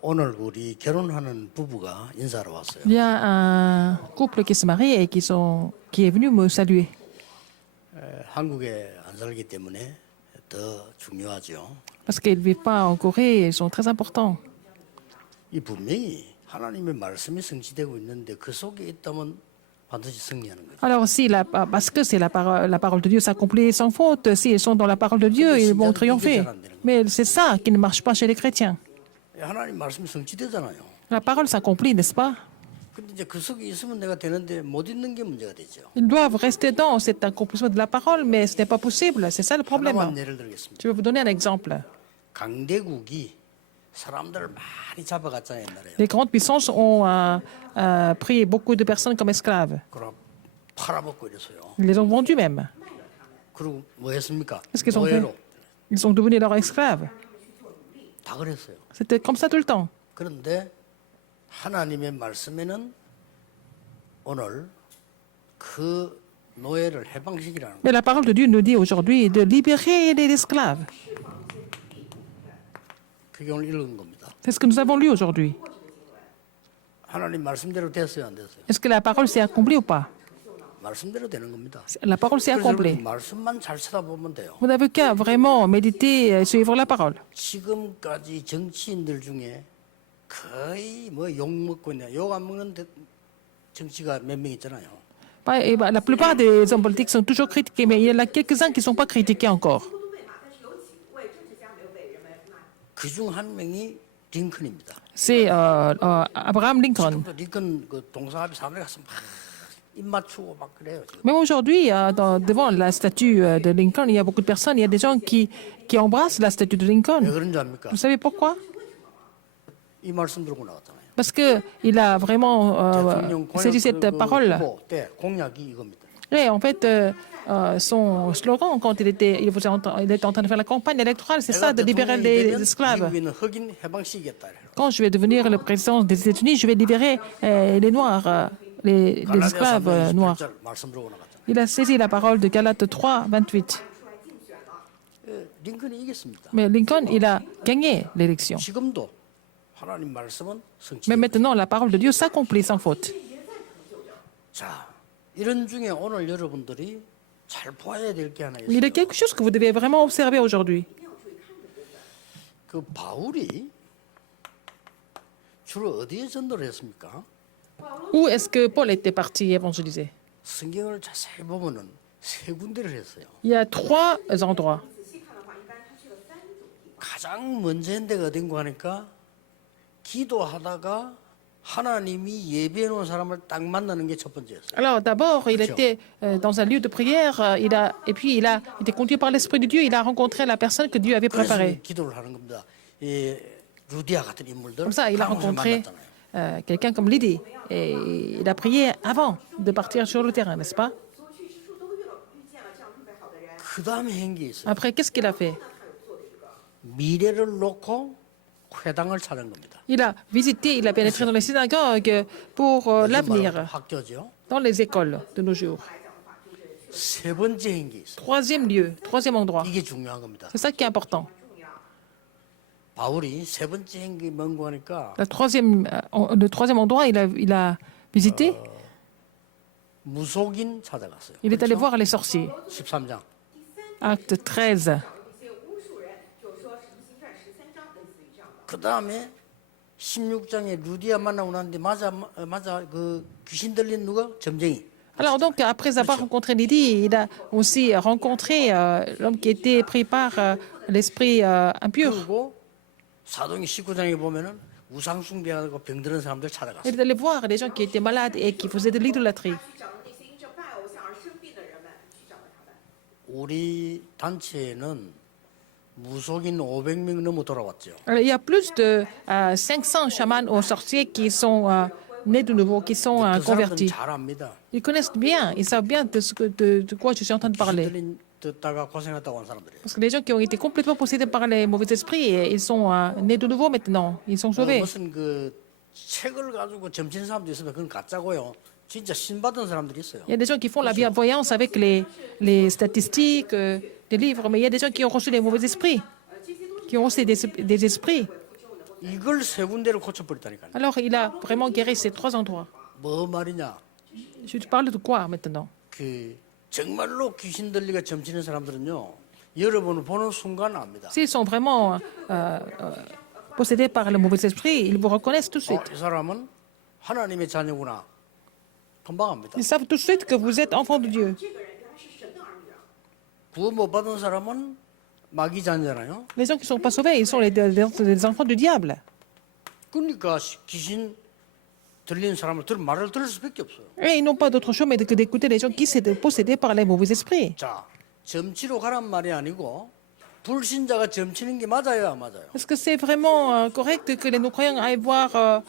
오늘 우리 결혼하는 부부가 인사하러 왔어요. Il y a un couple qui se marie et qui est venu me saluer. 한국에 안 살기 때문에 더 중요하죠. Parce qu'ils ne vivent pas en Corée, ils sont très importants. 이 분명히 하나님의 말씀이 성취되고 있는데 그 속에 있다면 반드시 승리하는 거죠. Alors, parce que c'est la parole de Dieu s'accomplit sans faute, s'ils sont dans la parole de Dieu, ils vont triompher. Mais c'est ça qui ne marche pas chez les chrétiens. 하나님 말씀이 성취되잖아요. La parole s'accomplit, n'est-ce pas? 근데 이제 그 속에 있으면 내가 되는데 못 있는 게 문제가 되죠. Ils doivent rester dans cet accomplissement de la parole, mais ce n'est pas possible. C'est ça le problème. 하나만 예를 들겠습니다. Je vais vous donner un exemple. 강대국이 사람들을 많이 잡아갔잖아요, 옛날에. Les grandes puissances ont pris beaucoup de personnes comme esclaves. 그럼 팔아먹고 이랬어요. Ils les ont vendus même. 그리고 뭐 했습니까? Qu'est-ce qu'ils ont fait? 노예로 Ils sont devenus leurs esclaves. 다 그랬어요. C'était comme ça tout le temps. 그런데 하나님의 말씀에는 오늘 그 노예를 해방시키라는 거예요. Mais la parole de Dieu nous dit aujourd'hui de libérer les esclaves. 그게 오늘 읽은 겁니다. C'est ce que nous avons lu aujourd'hui. 하나님 말씀대로 됐어요, 안 됐어요? Est-ce que la parole s'est accomplie ou pas? 말씀대로 되는 겁니다. La parole s'est 그래서 여러분 accomplie. 말씀만 잘 쳐다보면 돼요. Vous n'avez qu'à vraiment méditer et suivre la parole. 지금까지 정치인들 중에 거의 뭐 욕 먹고 있냐, 욕 안 먹는 정치가 몇 명 있잖아요. La plupart des hommes politiques sont toujours critiqués, mais il y en a quelques-uns qui ne sont pas critiqués encore. 都对嘛，但是尤其为政治家没有被人们骂。 그 중 한 명이 링컨입니다. C'est Abraham Lincoln. 링컨 그 동상앞에 사람들이 가서 막 입 맞추고 막 그래요. 지금. Même aujourd'hui, devant la statue de Lincoln, il y a beaucoup de personnes, il y a des gens qui embrassent la statue de 왜 Lincoln. 그런 줄 압니까? Vous savez pourquoi? 이 말씀 들고 나왔잖아요. Parce qu'il a vraiment 대통령 saisi cette parole. 후보 때 공약이 이겁니다. Et en fait, son slogan, quand il était en train de faire la campagne électorale, c'est ça, de libérer les esclaves. 미국에는 흑인 해방시키겠다. Quand je vais devenir le président des États-Unis, je vais libérer les Noirs, les esclaves noirs. 말씀 들고 나갔잖아요. Il a saisi la parole de Galates 3, 28. 링컨이 이겼습니다. Mais Lincoln, il a gagné l'élection. 지금도 하나님 말씀은 성취. Mais maintenant, la parole de Dieu s'accomplit sans faute. 자, 이런 중에 오늘 여러분들이 잘 봐야 될 게 하나 Il y 있어요. a quelque chose que vous devez vraiment observer aujourd'hui. 그 바울이 주로 어디에 전도를 했습니까? Où est-ce que Paul était parti évangéliser? 성경을 자세히 보면은 세 군데를 했어요. Il y a 3 endroits. 仔细看的话，一般他去了3种地方。 가장 먼저 한 데가 어딘가 하니까 기도하다가 하나님이 예배해 놓은 사람을 딱 만나는 게 첫 번째였어요. Alors d'abord, il était dans un lieu de prière, et puis il a été conduit par l'Esprit de Dieu, il a rencontré la personne que Dieu avait 그래서 préparée. 기도를 하는 겁니다. 이 루디아 같은 인물들 Comme ça, il a 강호에 rencontré 만났잖아요. quelqu'un comme Lydie, et il a prié avant de partir sur le terrain, n'est-ce pas? 所有去世处都遇见了这样特别好的人。 그 다음에 한 게 있어요. Après, qu'est-ce qu'il a fait? 미래를 놓고 회당을 차는 겁니다. Il a visité, il a pénétré dans les synagogues pour 요즘 말하면 l'avenir, 학교죠. dans les écoles de nos jours. 세 번째 한 게 있어요. Troisième lieu, troisième endroit. 이게 중요한 겁니다. C'est ça qui est important. 바울이 세 번째 한 게 뭔고 하니까 Le troisième endroit, il a visité, 무속인 찾아갔어요. il est allé 그렇죠? voir les sorciers. 13장. Acte 13. 一些巫术人，就是说《使徒行传》13章类似于这样的。 그 다음에 16장에 루디아 만나고 났는데 맞아 그 귀신 들린 누가? 점쟁이. Alors donc, après avoir rencontré Lydie, il a aussi rencontré l'homme qui était pris par l'esprit impur. 그리고 사도행 19장에 보면은 우상 숭배하고 병드는 사람들 Il 찾아갔어요. est allé voir les gens qui étaient malades et qui faisaient de l'idolâtrie. 去找那些因着拜偶像而生病的人们，去找了他们。 우리 단체에는 무속인 500명 넘어 돌아왔죠. Alors, il y a plus de 500 chamans ou sorciers qui sont nés de nouveau, qui sont 그 사람들은 convertis. 잘 압니다. Ils connaissent bien, ils savent bien de quoi je suis en train de parler. 귀신 듣다가 고생했다고 한 사람들이에요. Parce que les gens qui ont été complètement possédés par les mauvais esprits, ils sont nés de nouveau maintenant. Ils sont sauvés. 무슨 그 책을 가지고 점친 사람도 있으면 그건 가짜고요. 진짜 신받은 사람들이 있어요. Il y a des gens qui font la voyance avec les statistiques, des livres, mais il y a des gens qui ont reçu les mauvais esprits, qui ont reçu des esprits. 이걸 세 군데를 고쳐버렸다니까요. Alors, il a vraiment guéri ces 3 endroits. 뭐 말이냐? Je te parle de quoi maintenant? 그 정말로 귀신 들리가 점치는 사람들은요, 여러분을 보는 순간 압니다. S'ils sont vraiment possédés par le mauvais esprit, ils vous reconnaissent tout de suite. 이 사람은 하나님의 자녀구나. 금방 압니다. Ils savent tout de suite que vous êtes enfant de Dieu. 这个人原来是神的儿女啊。 구원 못 받은 사람은 마귀 자녀잖아요. Les gens qui ne sont pas sauvés, ils sont les enfants du diable. 그러니까 귀신 들리는 사람을 말을 들을 수밖에 없어요. Et ils n'ont pas d'autre choix mais que d'écouter les gens qui sont possédés par les mauvais esprits. 자, 점치러 가란 말이 아니고 불신자가 점치는 게 맞아요, 안 맞아요? Est-ce que c'est vraiment correct que les non-croyants aillent voir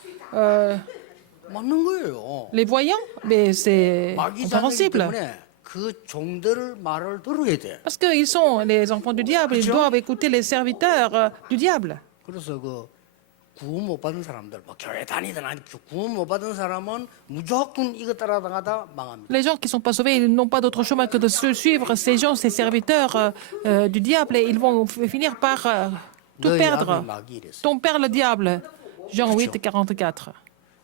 맞는 거예요. les voyants? Mais c'est 마귀 자녀이기 compréhensible. 때문에 그 종들 말을 들어야 돼. Parce qu'ils sont les enfants du diable, ils doivent écouter les serviteurs du diable. 그래서 그 구원 못 받은 사람들, 뭐 교회 다니든 아니 구원 못 받은 사람은 무조건 이거 따라다가다 망합니다. Les gens qui ne sont pas sauvés, ils n'ont pas d'autre chemin que de suivre ces gens, ces serviteurs du diable, et ils vont finir par tout 너희 perdre. 아비 마귀 이랬어. Ton père le diable. Jean 8, 44.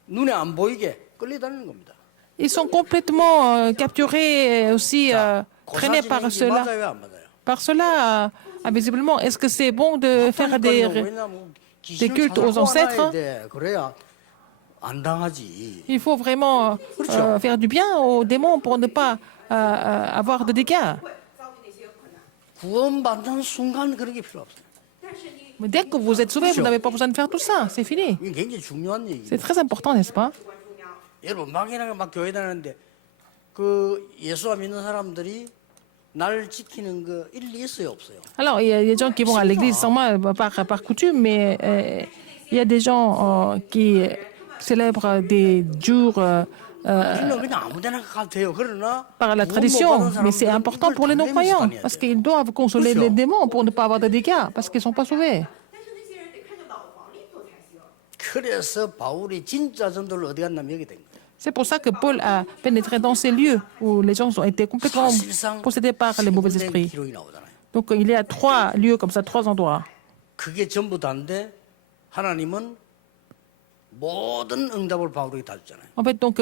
눈에 안 보이게 끌려다니는 겁니다. Ils sont complètement capturés et aussi traînés par 고사지는 게 cela. 맞아요, 안 맞아요? Par cela, visiblement, est-ce que c'est bon de faire des cultes aux ancêtres? 그래야 안 당하지. Il faut vraiment faire du bien aux démons pour ne pas avoir de dégâts. 会遭遇那些困难， 구원받는 순간 그런 게 필요 없어요. 但是你 Mais dès que vous êtes sauvé, vous n'avez pas besoin de faire tout ça. C'est fini. 이게 굉장히 중요한 얘기예요. C'est très important, n'est-ce pas? 关重要。 여러분 막연하게 막 교회 다니는데 그 예수와 믿는 사람들이 날 지키는 거 일리 있어요, 없어요? Alors, il y a des gens qui vont à l'église sans moi par coutume, mais il y a des gens qui célèbrent des jours 우리는 그냥 아무데나 가도 돼요. 그러나 par la 구원 못 tradition, 받은 mais c'est 사람들은 important 이걸 pour les 당연히 non-croyants, 습관해야 parce 돼요. qu'ils doivent consoler les démons pour ne pas avoir de dégâts, parce qu'ils ne sont pas sauvés. 但是那些人得看着老黄历做才行。 그래서 바울이 진짜 전도를 어디 갔냐면 여기 된 거예요. C'est pour ça que Paul a pénétré dans ces lieux où les gens ont été complètement 사실상 possédés par les mauvais 세 군데 esprits. 기록이 나오잖아요. Donc, il y a 3 lieux comme ça, 3 endroits. 그게 전부 다인데 하나님은 모든 응답을 바울에게 다 줬잖아요. En fait, donc,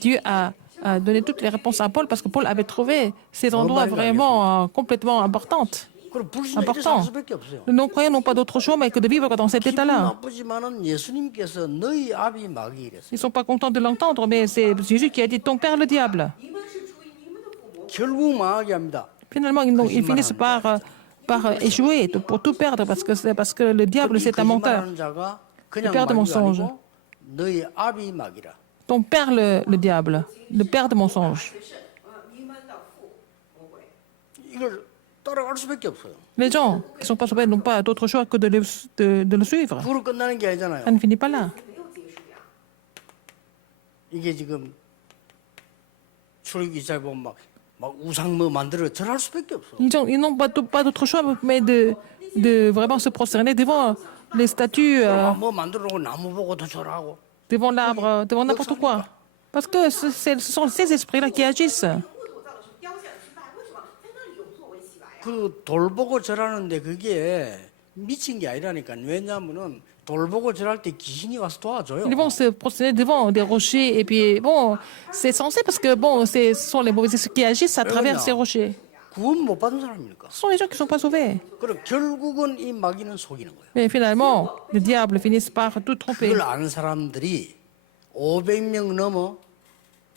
Dieu a donné toutes les réponses à Paul parce que Paul avait trouvé ces endroits vraiment complètement importants. 그럼 불신자 이래서 할 Important. 수밖에 없어요. Les non-croyants n'ont pas d'autre choix mais que de vivre dans cet 기분 état-là. 나쁘지만은 예수님께서 너희 아비 마귀 이랬어요. Ils ne sont pas contents de l'entendre, mais c'est Jésus qui a dit ton père le diable. 你们是出于你们的父母， 결국 망하게 합니다. Finalement, ils finissent par échouer, pour tout perdre, parce que le diable, c'est un menteur. 거짓말하는 자가 그냥 père de 마귀가 mensonge. 아니고 너희 아비 마귀라. Ton père le diable, le père de mensonge. 你们的父魔鬼。 이걸 따라갈 수밖에 없어요. Les gens qui ne sont pas sauvés n'ont pas d'autre choix que de le suivre. 그로 끝나는 게 아니잖아요. Ça ne finit pas là. 没有结束呀。 이게 지금 출애굽기 잘 보면 막 우상 뭐 만들어 절할 수밖에 없어. Ils n'ont pas d'autre choix mais de vraiment se prosterner devant les statues, 뭐 만들어 놓고 나무 보고 더 절하고. devant l'arbre, devant n'importe quoi. Parce que ce sont ces esprits-là qui agissent. 木头造的是雕像是拜，为什么在那里有作为起来呀？ 그 돌 보고 절하는데 그게 미친 게 아니라니까. 왜냐하면은 돌 보고 절할 때 귀신이 와서 도와줘요. Ils vont se prosterner devant des rochers et puis bon, c'est censé parce que bon, ce sont les mauvais esprits qui agissent à travers ces rochers. 구원 못 받은 사람이니까. Ce sont les gens qui ne sont pas sauvés. 그럼 결국은 이 마귀는 속이는 거예요. Mais finalement, le diable finit par tout tromper. 그걸 아는 사람들이 500명 넘어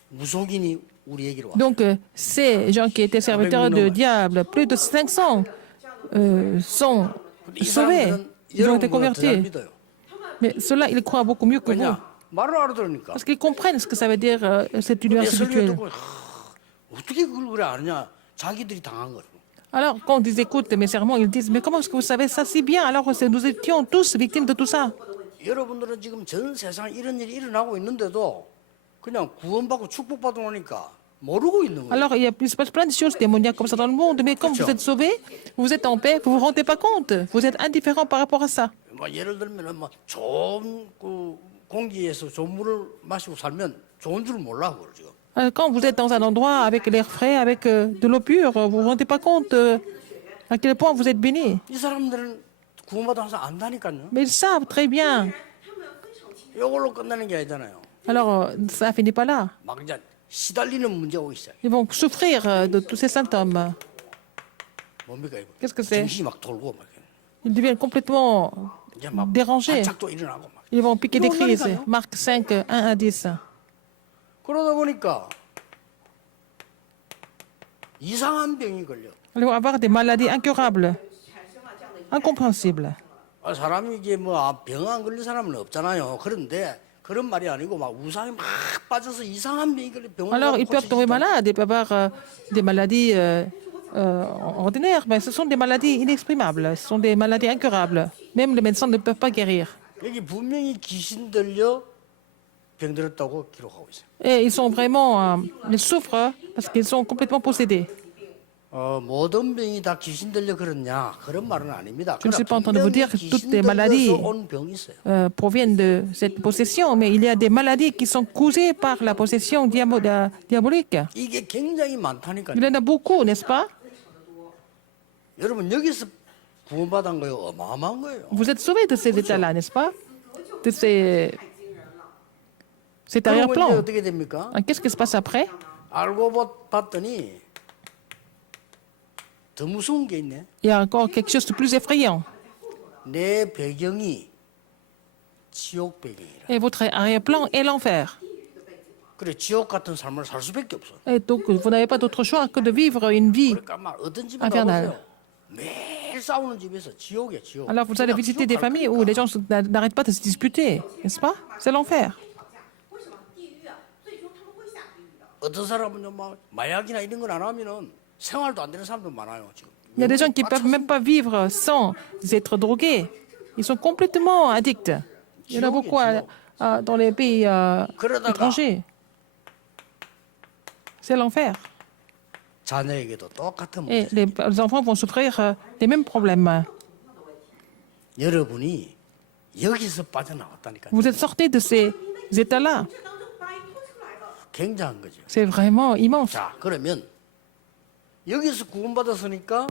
무속인이 우리 얘기로 와. Donc, ces gens qui étaient serviteurs du diable, plus de 500 sont 이 sauvés. 사람들은 Ils ont été 여러분보다 더 잘 convertis. 믿어요. Mais ceux-là, ils croient beaucoup mieux que vous. 왜냐? 말을 알아들으니까. Parce qu'ils comprennent ce que ça veut dire cet 내 univers 설교 spirituel. 듣고 어떻게 그걸 그래 아느냐? 자기들이 당한 거죠. Alors, quand ils écoutent mes sermons, ils disent mais comment est-ce que vous savez ça si bien alors que nous étions tous victimes de tout ça? 여러분들은 지금 전 세상에 이런 일이 일어나고 있는데도 그냥 구원받고 축복받고 나니까 모르고 있는 거예요. Alors, il se passe plein de choses démoniaques comme ça dans le monde, mais comme vous êtes sauvés, vous êtes en paix, vous ne vous rendez pas compte. Vous êtes indifférent par rapport à ça. 뭐 예를 들면 뭐 좋은 그 공기에서 좋은 물을 마시고 살면 좋은 줄 몰라 그걸 지금. Quand vous êtes dans un endroit avec l'air frais, avec de l'eau pure, vous ne vous rendez pas compte à quel point vous êtes béni. 이 사람들은 구원받아서 안다니까요. Mais ils savent très bien. 他们非常清楚。 이걸로 끝나는 게 아니잖아요. Alors, ça finit pas là. 막 이제 시달리는 문제가 오기 시작해요. Ils vont souffrir de tous ces symptômes. 뭡니까 이거? Qu'est-ce que c'est? 정신이 막 돌고 막 Ils deviennent complètement 이제 막 dérangés. 발작도 일어나고 막. Ils vont piquer des Non, crises. non, non. Marc 5, 1 à 10. 그러다 보니까 이상한 병이 걸려. Ils vont avoir des maladies incurables, 产生了这样的 incompréhensibles. 사람이 이게 뭐 병 안 걸린 사람은 없잖아요. 그런데 그런 말이 아니고 막 우상이 막 빠져서 이상한 병이 걸려 병원 Alors, 가서 ils peuvent tomber 고쳐지지도 않고. malades, ils peuvent avoir des maladies ordinaires, mais ce sont des maladies inexprimables, ce sont des maladies incurables. Même les médecins ne peuvent pas guérir. 여기 분명히 귀신 들려 병들었다고 기록하고 있어요. Et ils sont vraiment, ils souffrent parce qu'ils sont complètement possédés. 모든 병이 다 귀신 들려 그렇냐 그런 말은 아닙니다. Je ne suis pas en train de 그러나 vous dire que 분명히 toutes 귀신 les maladies 들려서 온 병이 있어요. Proviennent de cette possession, mais il y a des maladies qui sont causées par la possession diabolique. 이게 굉장히 많다니까요. Il y en a beaucoup, n'est-ce pas? 여러분 여기서 구원받은 거예요. 어마어마한 거예요. Vous êtes sauvés de ces états-là, n'est-ce pas? De cet 그러면 이제 arrière-plan. 어떻게 됩니까? Qu'est-ce qui se passe après? 알고 봤더니 더 무서운 게 있네. Il y a encore quelque chose de plus effrayant. 내 배경이 지옥 배경이라. Et votre arrière-plan est l'enfer. 그래 지옥 같은 삶을 살 수밖에 없어. Et donc, vous n'avez pas d'autre choix que de vivre une vie. 그러니까 막 어떤 집에 infernal. 가보세요. 매일 싸우는 집에서 지옥이야 지옥. Alors, vous allez visiter des familles où les gens n'arrêtent pas de se disputer, n'est-ce pas? C'est l'enfer. 为什么地狱啊？最终他们会下地狱的。 어떤 사람은요 막 마약이나 이런 걸 안 하면은 생활도 안 되는 사람도 많아요 지금. Il y a des gens qui ne peuvent même pas vivre sans être drogués. Ils sont complètement addicts. Il y en a beaucoup dans les pays étrangers. C'est l'enfer. 자녀에게도 똑같은 Et 문제. les enfants vont souffrir des mêmes problèmes. 여러분이 여기서 빠져나왔다니까. Vous êtes sortis de ces états-là. 这当中掰脱出来了。 굉장한 거죠. C'est vraiment immense. 자 그러면 여기서 구원받았으니까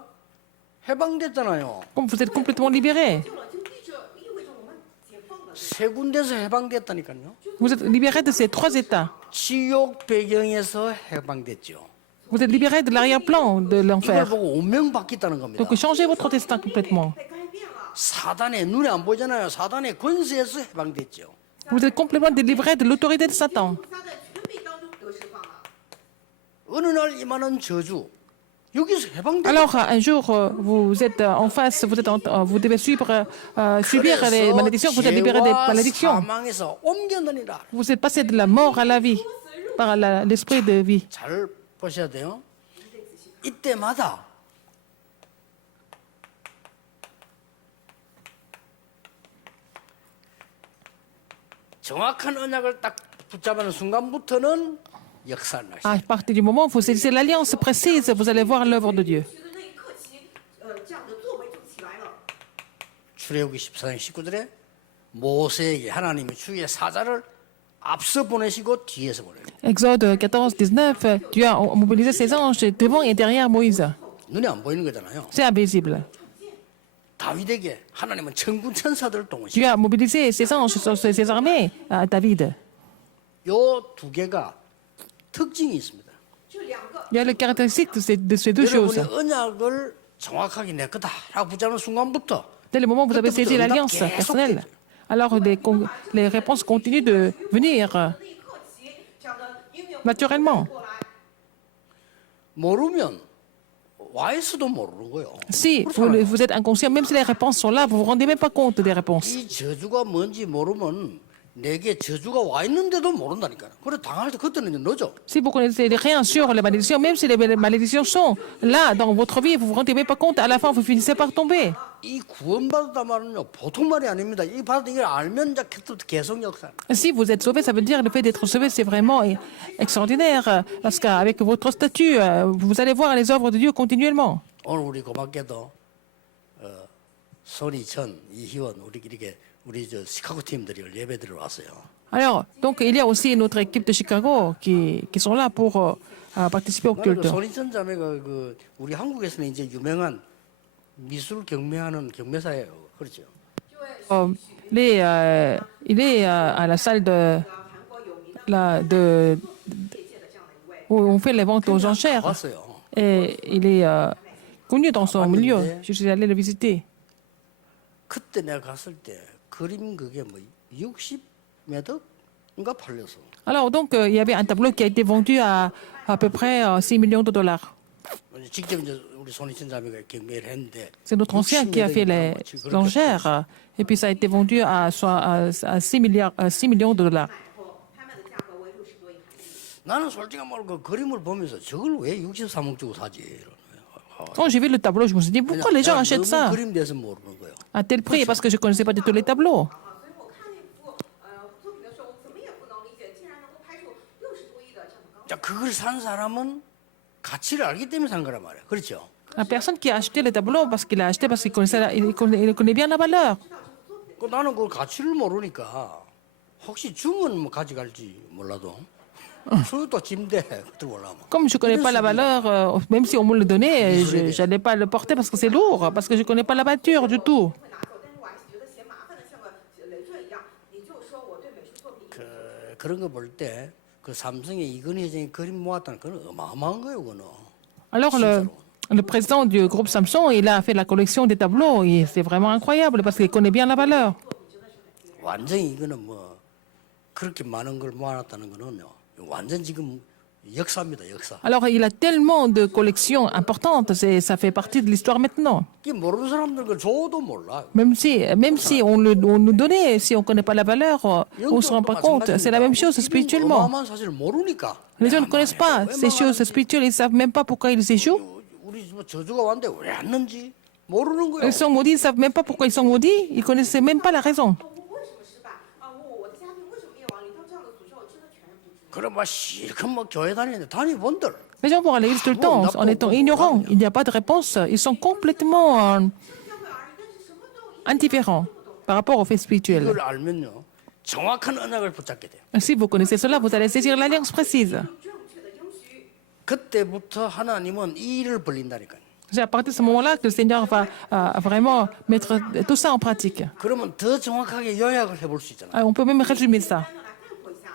해방됐잖아요. Comme vous êtes complètement libérés. 就了，就意味着我们解放了。 세 군데서 해방됐다니까요. Vous êtes libérés de ces trois états. 지옥 배경에서 해방됐죠. Vous êtes libérés de l'arrière-plan de 이걸 l'enfer. 보고 운명 바뀌었다는 겁니다. Donc changez votre destin complètement. 被改变了。 사단의 눈에 안 보이잖아요. 사단의 권세에서 해방됐죠. Vous êtes complètement délivrés de l'autorité de Satan. 撒在权柄当中得释放了。 어느 날 임하는 저주 여기서 해방됐죠. Alors, un jour, vous êtes en face, vous devez subir les malédictions, vous êtes libéré des malédictions. 사망에서 옮겨다니라. Vous êtes passé de la mort à la vie par l'esprit de vie. 잘 보셔야 돼요. 이때마다 정확한 언약을 딱 붙잡는 순간부터는 역사를 나시. À partir du moment où vous saisissez l'alliance précise, vous allez voir l'œuvre de Dieu. 觉得那一刻起，这样的作为就起来了。 출애굽기 14장 19절에 모세에게 하나님이 주의 사자를 앞서 보내시고 뒤에서 보내요. Exode 14, 19, Dieu a mobilisé ses anges devant et derrière Moïse. 눈에 안 보이는 거잖아요. C'est invisible. 다윗에게 하나님은 천군 천사들을 동원시. Dieu a mobilisé ses anges sur ses armées à David. 요 두 개가 특징이 있습니다. 这两个 Il y a le caractéristique de ces deux choses. 여러분이 언약을 정확하게 내 거다라고 붙잡는 순간부터 Dès le moment où vous avez saisi l'alliance personnelle, alors les réponses continuent de venir 那一刻起，这样的应用 naturellement. 过来。 모르면 와이스도 모르는 거예요. Si vous êtes inconscient, même si les réponses sont là, vous ne vous rendez même pas compte des réponses. 이 저주가 뭔지 모르면 내게 저주가 와 있는데도 모른다니까요. 그래 당할 때 그때는 이제 늦어. Si vous connaissez rien sur les malédictions, même si les malédictions sont là dans votre vie, vous ne vous rendez même pas compte, à la fin, vous finissez par tomber. 이 구원받았다 말은요 보통 말이 아닙니다. 이 받은 걸 알면 이제 계속 역사. Si vous êtes sauvé, ça veut dire le fait d'être sauvé, c'est vraiment extraordinaire. Parce qu'avec votre statut, vous allez voir les œuvres de Dieu continuellement. 오늘 우리 고맙게도 손희천, 이희원 우리 저 시카고 팀들이 예배드리러 왔어요. Alors, donc, il y a aussi notre équipe de Chicago qui sont là pour participer au 나는 culte. 그 손희천 자매가 우리 한국에서는 이제 유명한 미술 경매하는 경매사예요. 그렇죠. Il est à la salle où on fait les ventes aux enchères. 봤어요. Et il est connu dans son milieu. Je suis allé le visiter. 그때 내가 갔을 때 그림 그게 뭐 60매덕인가 팔렸어. Alors, donc, il y avait un tableau qui a été vendu à peu près 6 millions de dollars. 직접 이제 우리 손희천 자매가 경매를 했는데 C'est notre ancien qui a fait les enchères. Et puis, ça a été vendu à 6 millions de dollars. 拍卖的价格为60多亿韩币。 나는 솔직히 말로 그 그림을 보면서 저걸 왜 63억 주고 사지? 이러는 거예요. Quand j'ai vu le tableau, je me suis dit, pourquoi les gens 내가 achètent 너무 ça 그림 대해서 모르는 거예요. à tel prix? Parce que je ne connaissais pas du tout les tableaux. 所以我看那幅作品的时候，怎么也不能理解，竟然能够拍出60多亿的这么高。 자, 그걸 산 사람은 가치를 알기 때문에 산 거란 말이에요. 그렇죠? La personne qui a acheté le tableau, parce qu'il a acheté parce qu'il il connaît bien la valeur. 그 나는 그 가치를 모르니까 혹시 주면 뭐 가져갈지 몰라도 소유도 짐대 그것도 몰라. Comme je ne connais pas la valeur, même si on me le donnait, je n'allais pas le porter parce que c'est lourd, parce que je ne connais pas la voiture du tout. 会拿走，但是我还是觉得嫌麻烦的，像个累赘一样。你就说我对美术作品。 그런 거 볼 때 그 삼성의 이건희 회장이 그림 모았다는 그건 어마어마한 거예요, 그거는. Alors, le président du groupe Samsung, il a fait la collection des tableaux et c'est vraiment incroyable parce qu'il connaît bien la valeur. 완전히 이거는 뭐 그렇게 많은 걸 모아놨다는 거는요. 완전 지금 역사입니다, 역사. Alors, il a tellement de collections importantes, ça fait partie de l'histoire maintenant. 이게 모르는 사람들 걸 줘도 몰라. Même si on nous donnait, si on ne connaît pas la valeur, on ne se rend pas compte. C'est la même chose spirituellement. 어마어마한 사실을 모르니까. Les gens ne connaissent pas ces choses spirituelles, ils ne savent même pas pourquoi ils échouent. 우리 뭐 저주가 왔는데 왜 왔는지 모르는 거예요. Ils sont maudits, ils ne savent même pas pourquoi ils sont maudits, ils ne connaissaient même pas la raison. 我为什么失败啊？我的家庭为什么灭亡？里头这样的诅咒真的全然不知。 그럼 막 실컷 뭐 교회 다니는데 다니본들. Les gens vont à l'église tout le temps en étant ignorants. Il n'y a pas de réponse. Ils sont complètement 教会而已，但是什么都 indifférents par rapport aux faits spirituels. 이걸 알면요. 정확한 언약을 붙잡게 돼요. Si vous connaissez cela, vous allez saisir l'alliance précise. 正确的应许。 그때부터 하나님은 이 일을 벌린다니까요. C'est à partir de ce moment-là que le Seigneur va vraiment mettre tout ça en pratique. 그러면 더 정확하게 요약을 해볼 수 있잖아요. On peut même résumer ça. 来概括一下，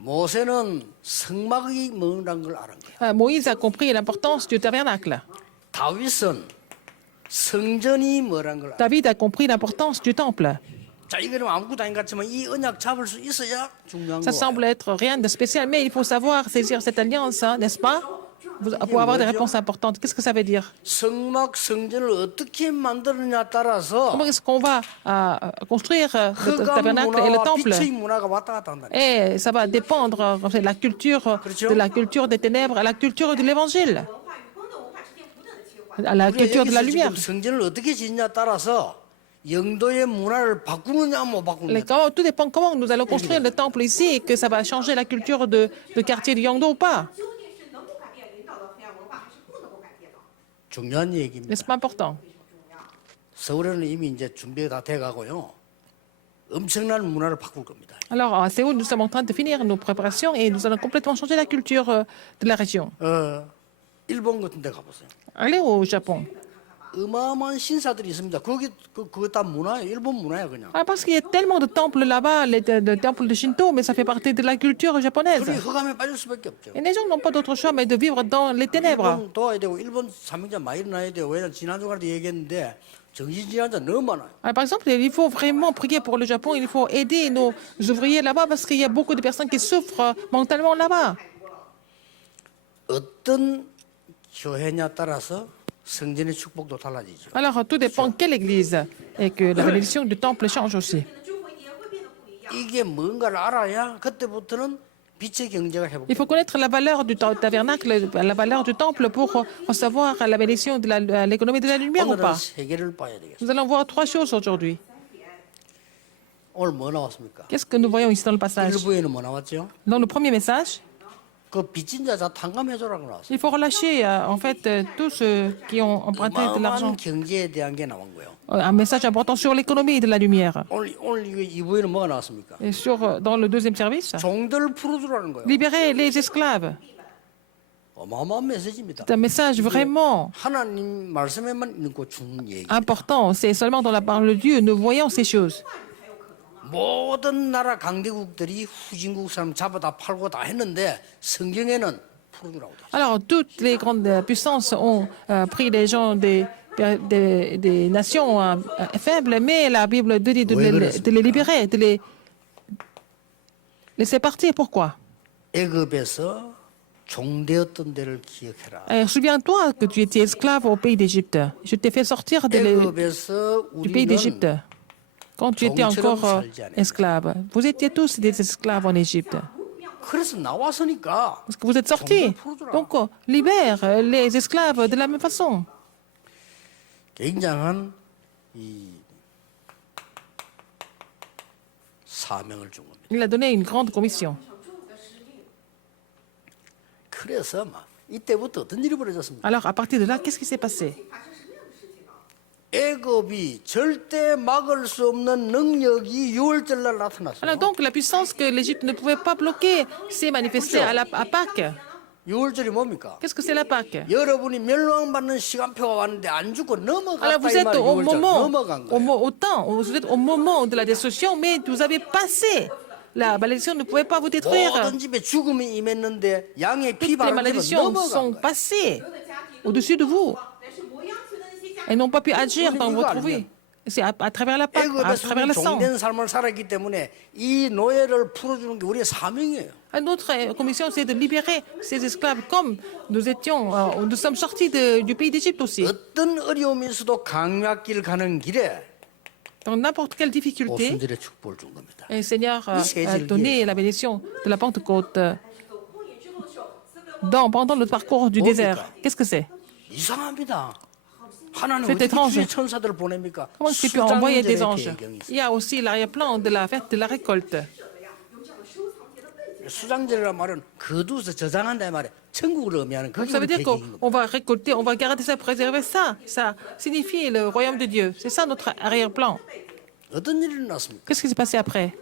모세는 성막이 뭐라는 걸 알은 거예요. Moïse a compris l'importance du tabernacle. 다윗은 성전이 뭐라는 걸 알아요. David a compris l'importance du temple. 자, 이거는 아무것도 아닌 것 같지만 이 언약 잡을 수 있어야 중요한 Ça 거예요. semble être rien de spécial, mais il faut savoir saisir cette alliance, hein, n'est-ce pas? Pour avoir des réponses importantes. Qu'est-ce que ça veut dire? 성막 성전을 어떻게 만드느냐 따라서 Comment est-ce qu'on va construire le 흑암 tabernacle et le 문화와 temple? 빛의 문화가 왔다 갔다 한다. Et ça va dépendre de la culture des ténèbres à la culture de l'évangile, 文化与光的文化之间不断的切换。 à la 우리가 culture de la 여기서 lumière. 지금 성전을 어떻게 짓느냐 따라서 영도의 문화를 바꾸느냐 못 바꾸느냐. Tout dépend comment nous allons construire le temple ici et que ça va changer la culture de quartier de Yangdo ou pas. 究竟是能够改变领导的黑暗文化，还是不能够改变的？ 중요한 얘기입니다. N'est-ce pas important? 非常重要。 서울에는 이미 이제 준비가 다 돼가고요. 엄청난 문화를 바꿀 겁니다. Alors, à Séoul, nous sommes en train de finir nos préparations et nous allons complètement changer la culture de la région. 일본 같은 데 가보세요. Allez au Japon. 어마어마한 신사들이 있습니다. 거기 그거 다 문화예요. 일본 문화야 그냥. Ah, parce qu'il y a tellement de temples là-bas, les temples de Shinto, mais ça fait partie de la culture japonaise. 그리 흑암에 빠질 수밖에 없죠. Et les gens n'ont pas d'autre choix mais de vivre dans les ténèbres. 일본 도와야 되고 일본 사명자 많이 일어나야 돼요. 왜냐면 지난 주간에도 얘기했는데 정신질환자 너무 많아요. Ah, par exemple, il faut vraiment prier pour le Japon, il faut aider nos ouvriers là-bas parce qu'il y a beaucoup de personnes qui souffrent mentalement là-bas. 어떤 교회냐 따라서 성전의 축복도 달라지죠. Alors, tout dépend de quelle église et que la bénédiction du temple change aussi. 祝福也会变得不一样。 이게 뭔가를 알아야 그때부터는 빛의 경제가 회복돼요. Il faut connaître la valeur du tabernacle, la valeur du temple pour recevoir la bénédiction de l'économie de la lumière ou 오늘은 pas. 세 개를 봐야 되겠어요. Nous allons voir trois choses aujourd'hui. 오늘 뭐 나왔습니까? Qu'est-ce que nous voyons ici dans le passage? 1부에는 뭐 나왔죠? Dans le premier message, 그 빚진 자 탕감해줘라고 나왔어요. il faut relâcher en fait tous ceux qui ont emprunté de l'argent. 어마어마한 경제에 대한 게 나온 거예요. Un message important sur l'économie de la lumière. 오늘 이거 2부에는 뭐가 나왔습니까? Et dans le deuxième service, 종들 풀어주라는 거예요. libérer les esclaves. 어마어마한 메시지입니다. C'est un message vraiment 하나님 말씀에만 있는 주는 얘기. important. C'est seulement dans la parole de Dieu, nous voyons ces choses. 모든 나라 강대국들이 후진국 사람 잡아다 팔고 다 했는데 성경에는 풀어주라고 돼. Alors, toutes les grandes puissances ont pris les gens des nations faibles, mais la Bible dit de les libérer, de les laisser partir. Pourquoi? 애굽에서 종되었던 데를 기억해라. Souviens-toi que tu étais esclave au pays d'Égypte. Je t'ai fait sortir 애굽에서 du pays d'Égypte 우리는 quand tu étais encore esclave. Vous étiez tous des esclaves en Égypte. 그래서 나왔으니까 Parce que vous êtes sortis. Donc, libère les esclaves de la même façon. 굉장한 이 사명을 준 겁니다. Il a donné une grande commission. 그래서 막 이때부터 어떤 일이 벌어졌습니까? Alors, à partir de là, qu'est-ce qui s'est passé? 애굽이 절대 막을 수 없는 능력이 6월절날 나타났어요. Alors, donc, la puissance que l'Égypte ne pouvait pas bloquer s'est manifestée à Pâques. 6월절이 뭡니까? Qu'est-ce que c'est la Pâques? 여러분이 멸망받는 시간표가 왔는데 안 죽고 넘어갔다 Alors, vous 이 êtes 말이 au 6월절 moment, 넘어간 거예요. au temps, vous êtes au moment de la destruction, mais vous avez passé. La malédiction ne pouvait pas vous détruire. 모든 집에 죽음이 임했는데 양의 피 Toutes les 바른 집은 malédictions 넘어간 sont 거예요. passées au-dessus de vous. 乃是磨羊群的那些家 Elles n'ont pas pu agir dans votre vie. C'est à travers la Pâque, à 애굽에서 travers 우리 le sang. 종된 삶을 살았기 때문에 이 노예를 풀어주는 게 우리의 사명이에요. Notre commission, c'est de libérer ces esclaves comme nous sommes sortis du pays d'Égypte aussi. 어떤 어려움이 있어도 강약길 가는 길에 Dans n'importe quelle difficulté, 오순절의 축복을 준 겁니다. le Seigneur a donné la bénédiction de la Pentecôte 走旷野之路的时候，四围 pendant le parcours du désert. Qu'est-ce que c'est? 이상합니다. 하나님 C'est 어떻게 étrange. 주의 천사들을 보냅니까? Comment est-ce qu'il peut envoyer des anges? 배경이 있어요. Il y a aussi l'arrière-plan de la fête de la récolte. 有这样的收藏节的背景。 수장절이란 말은 거두서 저장한다 이 말이에요. 천국을 의미하는 그게 Ça veut 우리 dire 배경인 겁니다. qu'on va récolter, on va garder ça, préserver ça. Ça signifie le royaume de Dieu. C'est ça notre arrière-plan. 어떤 일이 일어났습니까? Qu'est-ce qui s'est passé après?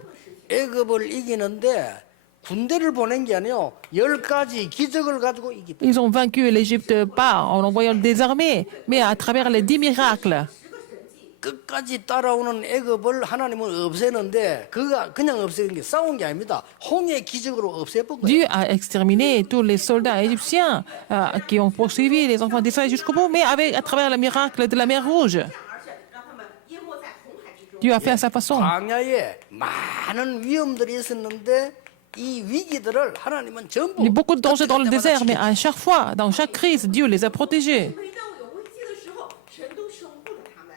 애굽을 이기는데 군대를 보낸 게 아니에요. 10가지 기적을 가지고 이겼다. Ils ont vaincu l'Égypte pas en envoyant des armées, mais à travers les 10 miracles. 끝까지 따라오는 애굽을 하나님은 없애는데 그가 그냥 없애는 게 싸운 게 아닙니다. 홍해 기적으로 없애본 거예요. Dieu a exterminé tous les soldats égyptiens qui ont poursuivi les enfants d'Israël jusqu'au bout, mais à travers le miracle de la mer Rouge. 而且让他们淹没在红海之中。 Dieu a fait à sa façon. 광야에 많은 위험들이 있었는데 이 위기들을 하나님은 전부 Il y a beaucoup de dangers dans le 그때마다 désert, mais 지켰어요. à chaque fois, dans chaque crise, Dieu les a protégés. 每当有危机的时候，神都守护了他们。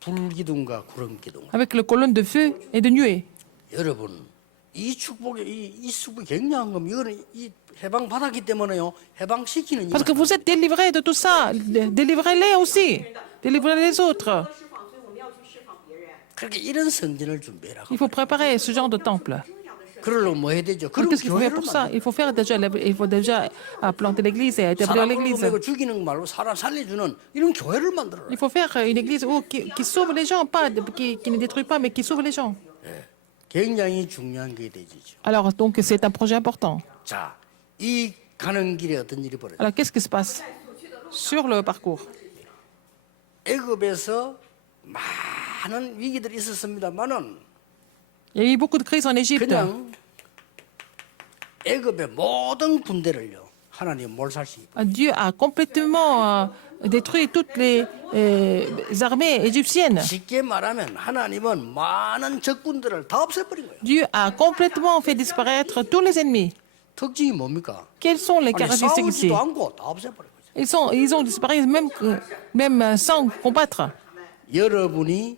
불기둥과 구름기둥. Avec le colonne de feu et de nuée. 여러분 이 축복이 이 축복이 굉장한 겁니다. 이거는 이 해방 받았기 때문에요. 해방시키는 Parce que 일. vous êtes délivrés de tout ça. Délivrez-les aussi. Délivrez les autres. 释放，所以我们要去释放别人。 그렇게 이런 성전을 준비해라. Il faut préparer ce genre de temple. 这样的神， 그러려면 뭐 해야 되죠? Alors, 그럼 qu'est-ce qu'il faut faire 교회를 pour ça? 만들어. Il faut déjà planter l'église et établir 사람 l'église. 끌고 죽이는 말로 사람 살려주는 이런 교회를 만들어라. Il faut faire une église qui sauve les gens, pas qui ne détruit pas, mais qui sauve les gens. 굉장히 중요한 게 되지죠. Alors, donc, c'est un projet important. 자, 이 가는 길에 어떤 일이 벌어져? Alors, qu'est-ce qui se passe sur le parcours? 애굽에서 많은 위기들이 있었습니다만은 Il y a eu beaucoup de crises en Égypte. 그냥 애굽의 모든 군대를요 하나님 몰살시. Dieu a complètement détruit toutes les armées égyptiennes. 쉽게 말하면 하나님은 많은 적군들을 다 없애버린 거예요. Dieu a complètement fait disparaître tous les ennemis. 특징이 뭡니까? Quelles sont les 아니, caractéristiques ici? 싸우지도 않고 다 없애버린 거죠. Ils ont disparu même sans combattre. 여러분이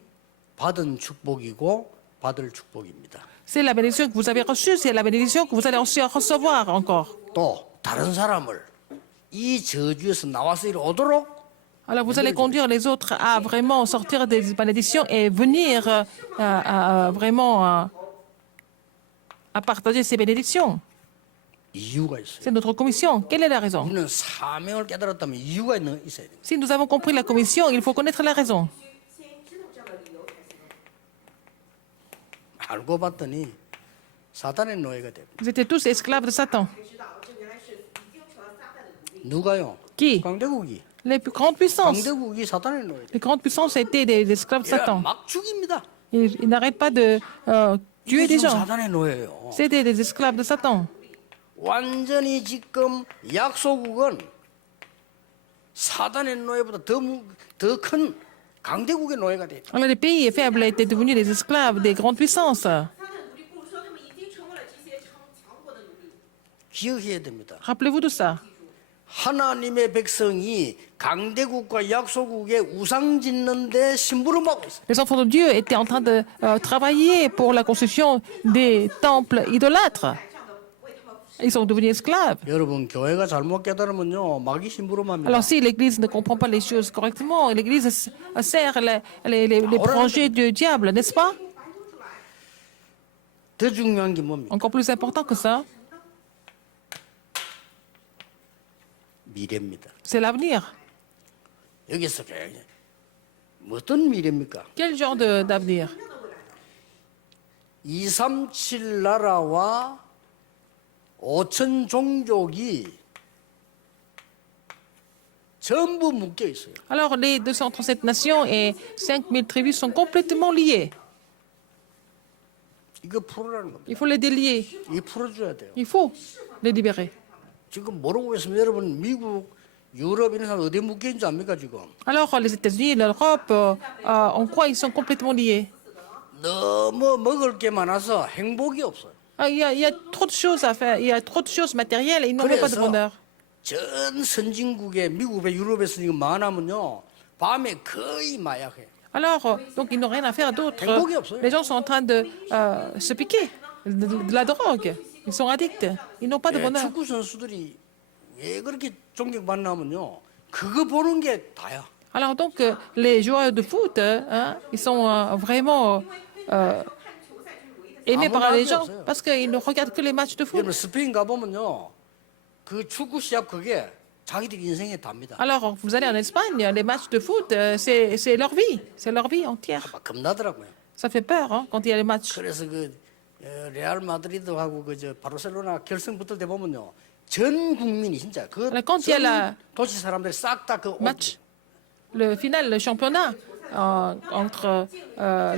받은 축복이고 받을 축복입니다. C'est la bénédiction que vous avez reçue, c'est la bénédiction que vous allez aussi recevoir encore. 또 다른 사람을 이 저주에서 나와서 이리 오도록 Alors vous allez conduire les autres à vraiment sortir des malédictions et venir vraiment à partager ces bénédictions. 이유가 있어요. C'est notre commission. Quelle est la raison? 우리는 사명을 깨달았다면 이유가 있어야 돼요. Si nous avons compris la commission, il faut connaître la raison. 先知道这样的理由才行。 알고 봤더니 사단의 노예가 됩니다. Vous étiez tous esclaves de Satan. 谁知道这原来 누가요? Qui? 강대국이. Les plus grandes puissances. 강대국이 사탄의 노예. Les grandes puissances étaient des esclaves de Satan. 막 죽입니다. Ils n'arrêtent pas de tuer 이게 des 지금 gens. 사탄의 노예예요. C'était des esclaves de Satan. 완전히 지금 약소국은 사단의 노예보다 더 큰 강대국의 노예가 됐다. Alors les pays faibles étaient devenus des esclaves des grandes puissances. 他的奴隶不如说他们已经成为了这些强国的奴隶。 기억해야 됩니다. Rappelez-vous de ça. 하나님의 백성이 강대국과 약소국의 우상 짓는데 심부름하고 있어요. Les enfants de Dieu étaient en train de travailler pour la construction des temples idolâtres. Ils sont devenus esclaves. 여러분 교회가 잘못 깨달으면요 마귀 심부름합니다. Alors si l'Église ne comprend pas les choses correctement, l'Église sert les projets du diable, n'est-ce pas? 더 중요한 게 뭡니까? Encore plus important que ça, 미래입니다. c'est l'avenir. 여기서 어떤 미래입니까? Quel genre d'avenir? 237 나라와 5천 종족이 전부 묶여 있어요. Alors les 237 nations et 5000 tribus sont complètement liées. 이거 풀으라는 겁니다. Il faut les délier. 이거 풀어줘야 돼요. Il faut les libérer. 지금 모르고 있으면 여러분 미국, 유럽 이런 사람 어디 묶여 있는 줄 압니까 지금? Alors les États-Unis, l'Europe, en quoi ils sont complètement liés? 너무 먹을 게 많아서 행복이 없어요. Il y a trop de choses à faire, il y a trop de choses matérielles et ils n'ont pas de bonheur. 전 선진국에 미국에 유럽에서 지금 많으면요 밤에 거의 마약해. Alors, donc ils n'ont rien à faire d'autre. 행복이 없어요. Les gens sont en train de se piquer de la drogue. Ils sont addicts. Ils n'ont pas de bonheur. 축구 선수들이 왜 그렇게 존경받냐면요 그거 보는 게 다야. Alors donc les joueurs de foot, ils sont vraiment aimés par les gens parce qu'ils ne regardent que les matchs de foot. 여러분 스페인 가보면요 그 축구 시합 그게 자기들 인생의 답니다. Alors vous allez en Espagne, les matchs de foot, c'est leur vie entière. 막 겁나더라고요. Ça fait peur quand il y a les matchs. 그래서 그 레알 마드리드하고 그저 바르셀로나 결승 붙을 때 보면요 전 국민이 진짜 그 quand il y a la- 도시 사람들이 싹 다 그 Match, le final, le championnat entre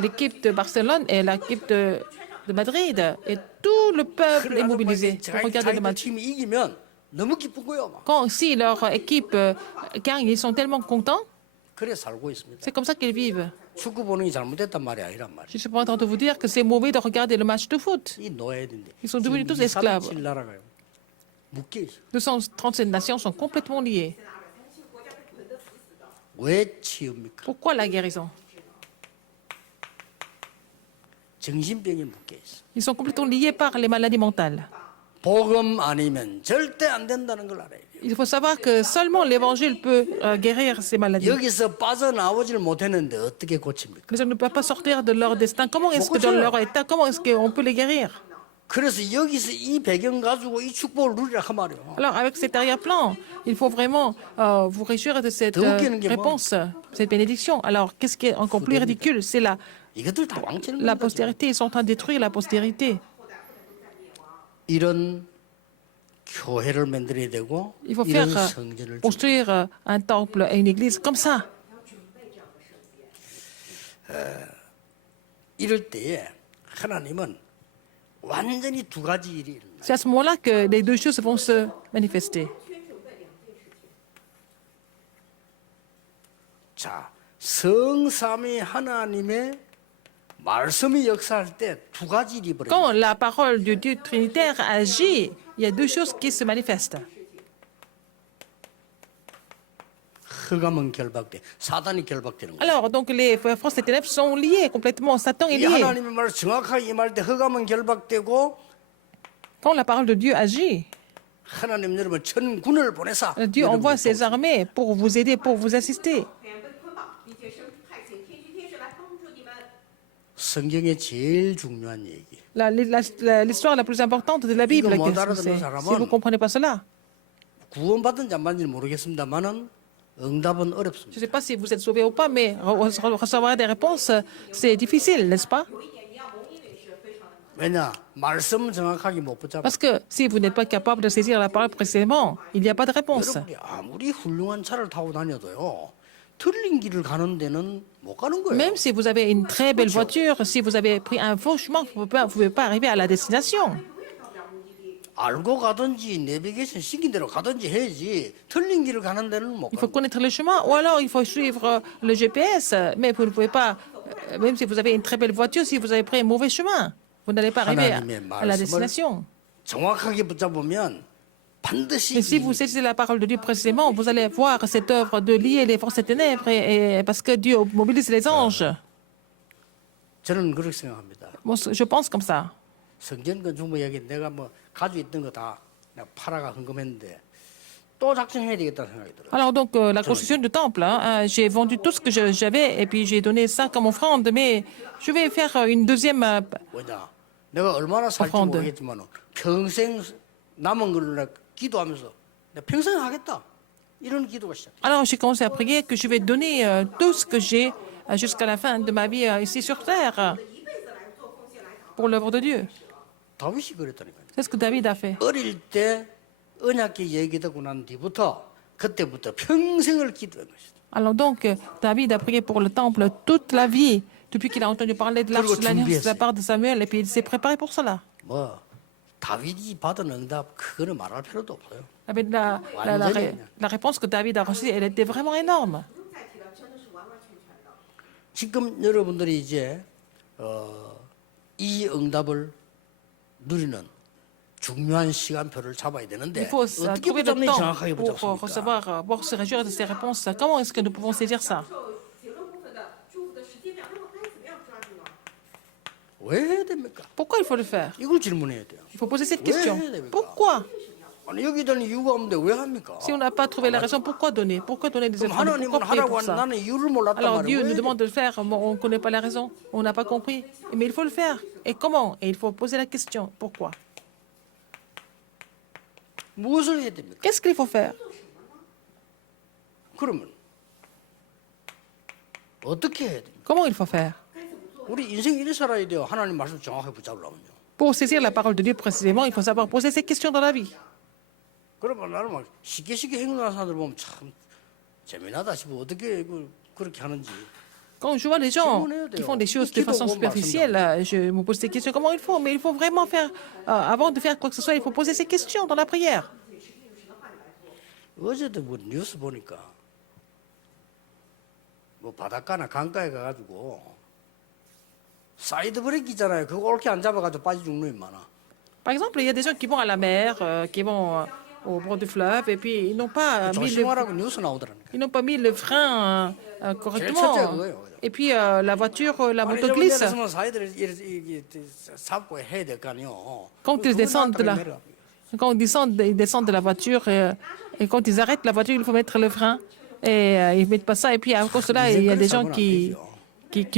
l'équipe de Barcelone et l'équipe de Madrid. Et tout le peuple est mobilisé pour regarder le match. 팀이 이기면 너무 기쁜 거예요. 막. Quand si leur équipe gagne, ils sont tellement contents. 그래 살고 있습니다. C'est comme ça qu'ils vivent. 축구 보는 게 잘못됐단 말이 아니란 말이에요. Je ne suis pas en train de vous dire que c'est mauvais de regarder le match de foot. 이 노예들인데. Ils sont devenus tous esclaves. 237 나라가요. 묶여 있어. 237 nations sont complètement liées. 왜 치웁니까? Pourquoi la guérison? 정신병에 묶여 있어. Ils sont complètement liés par les maladies mentales. 복음 아니면 절대 안 된다는 걸 알아야 돼요. Il faut savoir que seulement l'évangile peut guérir ces maladies. 여기서 빠져나오질 못했는데 어떻게 고칩니까? Les gens ne peuvent pas sortir de leur destin. Comment est-ce que dans leur état, comment est-ce qu'on peut les guérir? 그래서 여기서 이 배경 가지고 이 축복을 누리라 그 말이에요. Alors, avec cet arrière-plan, il faut vraiment vous réjouir de cette réponse, cette bénédiction. Alors, qu'est-ce qui est encore plus ridicule? C'est 이것들 다 왕치는 la 겁니다. postérité. Ils sont en train de détruire la postérité. 이런 교회를 만들어야 되고 Il faut 이런 faire 성전을 construire un temple et une église comme ça. 이럴 때에 하나님은 완전히 두 가지 일이 일어나요. C'est à ce moment-là que les deux choses vont se manifester. 자, 성삼위 하나님의 말씀이 역사할 때 두 가지 일이 벌어져요. Quand la parole du Dieu trinitaire agit, il y a deux choses qui se manifestent. 흑암은 결박돼, 사단이 결박되는 거예요. Alors, donc, les forces des ténèbres sont liées complètement. Satan est 이 lié. 하나님의 말 정확하게 임할 때 흑암은 결박되고 Quand la parole de Dieu agit, 하나님 여러분 천군을 보내사 Dieu envoie 여러분을 ses armées pour vous aider, pour vous assister. 被捆绑，并且神派遣天军天使来帮助你们。 성경의 제일 중요한 얘기. L'histoire la plus importante de la Bible, 이거 못 qu'est-ce que c'est? 알아듣는 사람은 Si vous ne comprenez pas cela, 구원받은지 안 받은지 모르겠습니다만은 응답은 je 어렵습니다. ne sais pas si vous êtes sauvé ou pas, mais recevoir des réponses, c'est difficile, n'est-ce pas? 有一点你要蒙，因为是非常的 왜냐? 말씀은 정확하게 못 붙잡아. Parce que si vous n'êtes pas capable de saisir la parole précisément, il n'y a pas de réponse. 여러분이 아무리 훌륭한 차를 타고 다녀도요. 틀린 길을 가는 데는 못 가는 거예요. Même si vous avez une très belle voiture, si vous avez pris un faux chemin, vous ne pouvez pas arriver à la destination. 알고 가든지 내비게이션 시킨 대로 가든지 해야지 틀린 길을 가는 데는 못 Il faut 가는 거예요. connaître le chemin ou alors il faut suivre le GPS. Mais vous ne pouvez pas, même si vous avez une très belle voiture, si vous avez pris un mauvais chemin, vous n'allez pas arriver à la destination. 정확하게 붙잡으면 반드시 Mais si vous saisissez la parole de Dieu précisément, vous allez voir cette œuvre de lier les forces des ténèbres et parce que Dieu mobilise les anges. 저는 그렇게 생각합니다. Moi, je pense comme ça. 성전건 중보에게 내가 뭐 가지고 있던 거 다 내가 팔아가 헌금했는데 또 작정해야 되겠다 생각이 들어요. Alors donc la construction du temple, hein, j'ai vendu tout ce que j'avais et puis j'ai donné ça comme offrande, mais je vais faire une deuxième. 뭐냐? 내가 얼마나 살지 offrande. 모르겠지만 평생 남은 걸로 내가 기도하면서 내가 평생 하겠다. 이런 기도가 시작. Alors j'ai commencé à prier que je vais donner tout ce que j'ai jusqu'à la fin de ma vie ici sur terre pour l'œuvre de Dieu. 다윗이 그랬다니까요. C'est ce que David a fait. 어릴 때 언약계 얘기 듣고 난 뒤부터 그때부터 평생을 기도한 것이다. Alors donc David a prié pour le temple toute la vie depuis qu'il a entendu parler de l'arche de l'alliance de la part de Samuel et puis il s'est préparé pour cela. 뭐 다윗이 받은 응답 그거는 말할 필요도 없어요. Avec la réponse que David a reçue, elle était vraiment énorme. 不用再提了，真的是完完全全的。 지금 여러분들이 이제 이 응답을 누리는 중요한 시간표를 잡아야 Il 되는데 faut 어떻게 trouver le 붙잡는지 temps 정확하게 pour 붙잡습니까? recevoir, pour se réjouir de ces réponses. Comment est-ce que nous pouvons saisir ça? 受结论部分的祝福的时间表，那么该怎么样抓住呢？ 왜 해야 됩니까? Pourquoi il faut le faire? 이걸 질문해야 돼요. Il faut poser cette Ouais, question. d'accord. Pourquoi? 아니 여기 다는 이유가 없는데 왜 합니까? Si on n'a pas trouvé la raison, pourquoi donner? Pourquoi donner des 그럼 offrandes? 하나님은 Pourquoi prier 하라고 pour 하는 ça? 나는 이유를 몰랐단 Alors 말이에요. Dieu 왜 nous 해야 demande de le faire, mais on ne connaît pas la raison, on n'a pas compris. Mais il faut le faire. Et comment? Et il faut poser la question. Pourquoi? 무엇을 해야 됩니까? Qu'est-ce qu'il faut faire? 그러면 어떻게 해야 됩니까? Comment il faut faire? 우리 인생 이래 살아야 돼요. 하나님 말씀 정확하게 붙잡으려면요. Pour saisir la parole de Dieu précisément, il faut savoir poser ces questions dans la vie. 그러면 나는 막 쉽게 행동하는 사람들 보면 참 재미나다 싶어. 어떻게 그렇게 하는지. Quand je vois les gens qui font des choses de façon superficielle, je me pose ces questions. Comment il faut? Mais il faut vraiment faire, avant de faire quoi que ce soit, il faut poser ces questions dans la prière. 어제도 뭐 뉴스 보니까 뭐 바닷가나 강가에 가가지고 사이드 브레이크 있잖아요. 그거 옳게 안 잡아가지고 빠져 죽는 놈이 많아. Par exemple, il y a des gens qui vont à la mer, qui vont au bord du fleuve, et puis ils n'ont pas 조심하라고 뉴스 나오더라니까. mis le frein correctement. Et puis la voiture, la 아니, moto 저런 glisse. 데서 사이드를 이렇게 잡고 해야 될 거 아니에요. Quand ils descendent ils descendent de la voiture et quand ils arrêtent la voiture, il faut mettre le frein. Et ils ne mettent pas ça. Et puis à cause de là, il y a des gens qui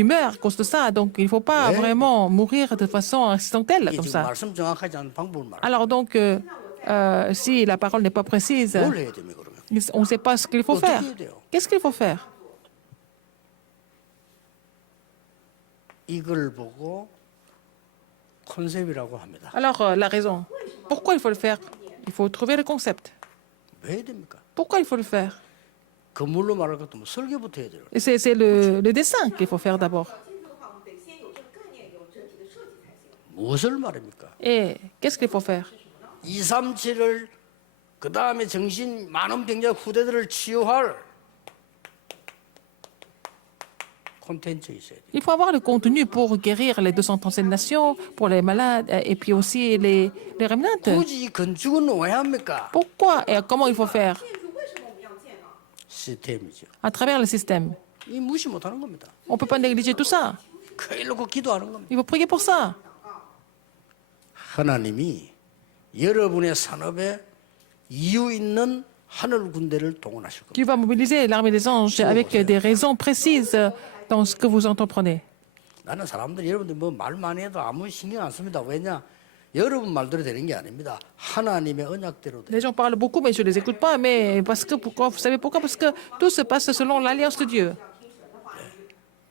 meurent à cause de ça. Donc il ne faut pas vraiment mourir de façon accidentelle 이게 comme 지금 ça. 말씀 정확하지 않은 방법을 말해. Alors donc, si la parole n'est pas précise, 뭘 해야 됩니까 그러면? on ne sait pas ce qu'il faut faire. Qu'est-ce qu'il faut faire? 이걸 보고 컨셉이라고 합니다. Alors la raison. Pourquoi il faut le faire? Il faut trouver le concept. 왜 해야 됩니까? Pourquoi il faut le faire? 건물로 말할 것도 뭐 설계부터 해야 돼요. Et c'est le dessin qu'il faut faire d'abord. 建筑的话，我们得先有这个概念，有整体的设计才行。 무엇을 말합니까? Et qu'est-ce qu'il faut faire? 237을 그 다음에 정신 많은 병자 후대들을 치유할 콘텐츠 있어야 돼요. Il faut avoir le contenu pour guérir les 237 nations, pour les malades et puis aussi les remnantes. 굳이 이 건축은 왜 합니까? Pourquoi et comment il faut faire? 建筑为什么我们要建呢？ 시스템이죠. À travers le système. 이 무시 못하는 겁니다. On ne peut pas négliger tout ça. 그일 놓고 기도하는 겁니다. Il faut prier pour ça. 하나님이 여러분의 산업에 이유 있는 하늘 군대를 동원하실 겁니다. Dieu va mobiliser l'armée des anges avec des raisons précises dans ce que vous entreprenez. 나는 사람들이 여러분들 뭐 말 많이 해도 아무 신경 안 씁니다. 왜냐? 여러분 말대로 되는 게 아닙니다. 하나님의 언약대로 돼요. Les gens parlent beaucoup, mais je ne les écoute pas. Mais parce que pourquoi? Vous savez pourquoi? Parce que tout se passe selon l'alliance de Dieu.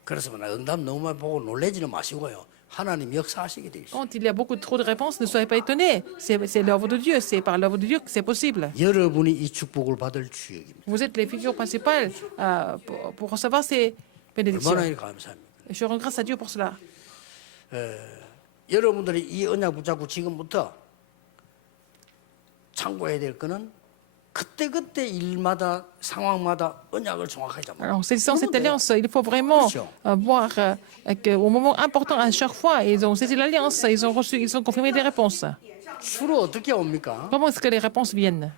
그래서 나 응답 너무 많이 보고 놀라지는 마시고요. 하나님 역사하시게 돼 있어요. Quand il y a beaucoup trop de réponses, ne soyez pas étonnés. C'est l'œuvre de Dieu. C'est par l'œuvre de Dieu que c'est possible. 여러분이 이 축복을 받을 주역입니다. Vous êtes les figures principales pour recevoir ces bénédictions. 얼마나 감사합니다. Et je rends grâce à Dieu pour cela. 여러분들이 이 언약 붙잡고 지금부터 참고해야 될 거는 그때그때 일마다 상황마다 언약을 정확하게 잡아. Alors, saisissant cette alliance, il faut vraiment voir qu'au moment important, à chaque fois, ils ont saisi l'alliance, ils ont confirmé des réponses. 주로 어떻게 옵니까? Comment est-ce que les réponses viennent?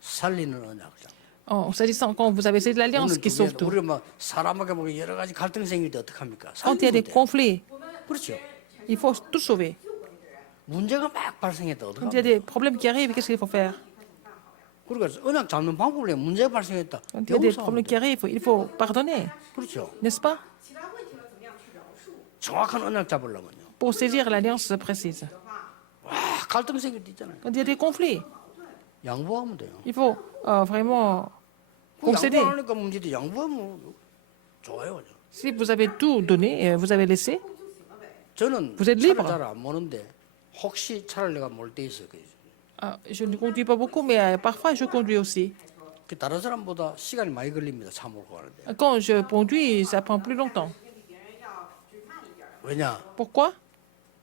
살리는 언약을 잡아. S'agissant, quand vous avez saisi l'alliance qui sauve tout. 우리 막 사람에게 뭐 여러 가지 갈등 생길 때 어떻게 합니까? Quand il y a des 살리면 돼요. conflits, 그렇죠. il faut tout sauver. 문제가 막 발생했다 어떻게 Quand il y a 합니까? des problèmes qui arrivent, qu'est-ce qu'il faut faire? 그러니까 언약 잡는 방법을 내 문제가 발생했다. Quand il y a des 용서하면 problèmes 돼. qui arrivent, il faut pardonner, 그렇죠. n'est-ce pas? 其他问题了怎么样去饶恕？ 정확한 언약 잡으려면요. Pour saisir l'alliance précise. 와 갈등 생길 때 있잖아요. Quand il y a des conflits, 양보하면 돼요. il faut vraiment 그 concéder. 양보하니까 문제도 양보하면 좋아요. Si vous avez tout donné, vous avez laissé, 저는 Vous êtes 차를 libre. 잘 안 모는데 혹시 차를 내가 몰 때 있어요. je ne conduis pas beaucoup, mais parfois je conduis aussi. 그 다른 사람보다 시간이 많이 걸립니다. 차 몰고 가는데. Quand je conduis, ça prend plus longtemps. 比别人要只慢一点儿。 왜냐? Pourquoi?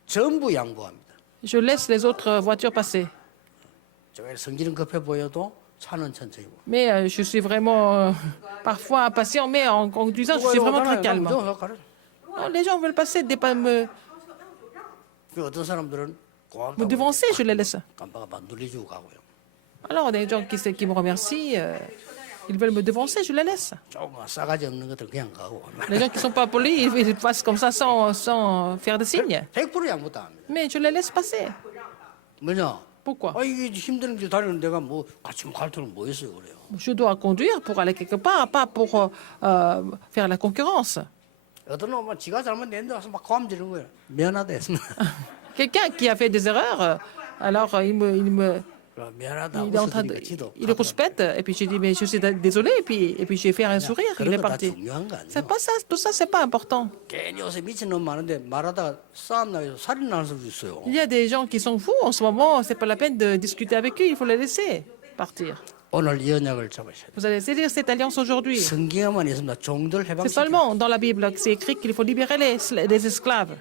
전부 양보합니다. Je laisse les autres voitures passer. 제가 성질은 급해 보여도 차는 천천히 보고. Mais je suis vraiment parfois impatient, mais en conduisant, je suis vraiment très calme. Non, les gens veulent passer, 그 어떤 사람들은 me 고맙다고 devancer, je les laisse. 깜빡 눌려주고 가고요. Alors, des gens qui me remercient, ils veulent me devancer, je les laisse. 조금 싸가지 없는 것들 그냥 가고. Les gens qui ne sont pas polis, ils passent comme ça sans faire de signes. 100% 양보도 안 합니다. Mais je les laisse passer. 뭐냐? Pourquoi? 아 이게 힘든 길 다니는 데가 뭐 같이 갈등을 뭐 했어요 그래요. Je dois conduire pour aller quelque part, pas pour faire la concurrence. 어떤 놈은 지가 잘못냈는데 와서 막 고함 지르는 거예요. 미안하다 했습니다. Quelqu'un qui a fait des erreurs, alors 미안하다 il est en train de, 웃어드리니까 지도. il rouspète, et puis je dis mais je suis désolé, et puis j'ai fait un sourire, il 그런 est 거 다 parti. 중요한 거 아니에요. C'est pas ça, tout ça, c'est pas important. 괜히 요새 미친놈 많은데 말하다가 싸움 나서 살인 나는 사람도 있어요. Il y a des gens qui sont fous en ce moment, c'est pas la peine de discuter avec eux, il faut les laisser partir. 오늘 이 언약을 잡으셔야 돼요. Vous allez saisir cette alliance aujourd'hui. 성경에만 있습니다. 종들 C'est 해방시켜. seulement dans la Bible que c'est écrit qu'il faut libérer les esclaves.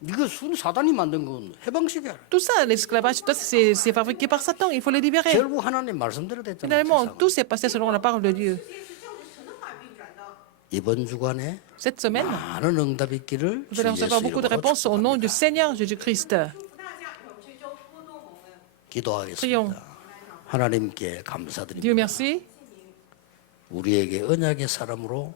이거 순 사단이 만든 건 해방시켜야 돼. Tout ça, l'esclavage, tout ça, c'est fabriqué par Satan, il faut les libérer. 결국 하나님 말씀대로 됐잖아요. Finalement, 세상은. tout s'est passé selon la parole de Dieu. 神的话运转的。 이번 주간에 Cette semaine, 많은 응답 있기를 vous allez recevoir beaucoup de réponses au nom du Seigneur Jésus-Christ. 祝大家我们这周多多蒙恩。 기도하겠습니다. 하나님께 감사드립니다. Dieu merci. 우리에게 언약의 사람으로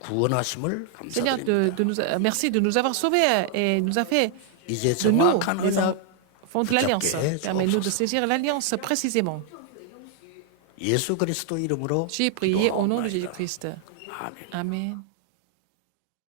구원하심을 Seigneur, 감사드립니다. merci de nous avoir sauvés et nous a fait 이제 de nous 정확한 les 언약 enfants de l'Alliance. 붙잡게 Permets-nous de 주옵소서. saisir l'Alliance précisément. 예수 그리스도 이름으로 J'ai prié au nom de 기도하옵나이다. Jésus-Christ. 아멘. Amen.